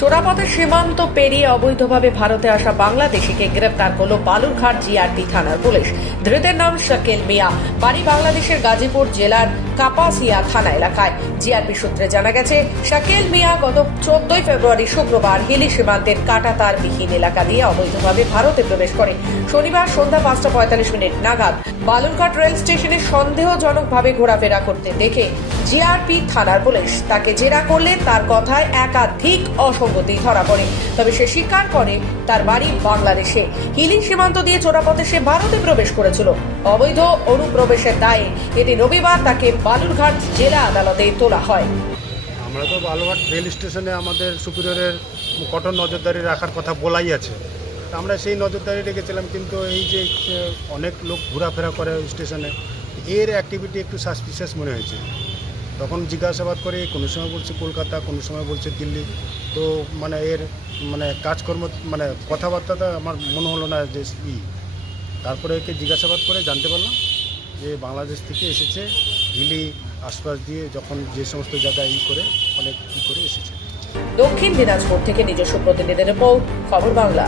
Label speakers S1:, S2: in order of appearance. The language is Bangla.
S1: চোরাপথে সীমান্ত পেরিয়ে অবৈধভাবে ভারতে আসা বাংলাদেশিকে গ্রেপ্তার করল বালুরঘাট জিআরপি থানার পুলিশ। ধৃতের নাম শাকিল মিয়া। বাড়ি বাংলাদেশের গাজীপুর জেলার কাপাসিয়া থানা এলাকায়। জিআরপি সূত্রে জানা গেছে, শাকিল মিয়া গত চোদ্দই ফেব্রুয়ারি শুক্রবার হিলি সীমান্তের কাটাতার বিহীন এলাকা দিয়ে অবৈধভাবে ভারতে প্রবেশ করে। শনিবার সন্ধ্যা পাঁচটা পঁয়তাল্লিশ মিনিট নাগাদ বালুরঘাট রেল স্টেশনে সন্দেহজনকভাবে ঘোরাফেরা করতে দেখে জিআরপি থানার পুলিশ। তাকে জেরা করলে তার কথায় একাধিক অসঙ্গতি ধরা পড়ে। তবে সে স্বীকার করে তার বাড়ি বাংলাদেশে। হিলি সীমান্ত দিয়ে চোরাপথে সে ভারতে প্রবেশ করেছিল। অবৈধ অনুপ্রবেশের দায়ে এটি রবিবার তাকে বালুরঘাট জেলা আদালতে তোলা হয়।
S2: আমরা তো বালুঘাট রেল স্টেশনে আমাদের সুপিরিয়রের কঠোর নজরদারি রাখার কথা বলাই আছে। আমরা সেই নজরদারি রেখেছিলাম কিন্তু এই যে অনেক লোক ঘোরাফেরা করে স্টেশনে, এর অ্যাক্টিভিটি একটু সাসপিসিয়াস মনে হয়েছে। তখন জিজ্ঞাসাবাদ করে, কোনো সময় বলছে কলকাতা, কোনো সময় বলছে দিল্লি। তো মানে এর মানে কাজকর্ম মানে কথাবার্তাটা আমার মনে হলো না যে ই। তারপরে একে জিজ্ঞাসাবাদ করে জানতে পারলাম যে বাংলাদেশ থেকে এসেছে হিলি আশপাশ দিয়ে যখন যে সমস্ত জায়গায় ই করে, অনেক ই করে এসেছে।
S1: দক্ষিণ দিনাজপুর থেকে নিজস্ব প্রতিনিধি রিপোর্ট, খবর বাংলা।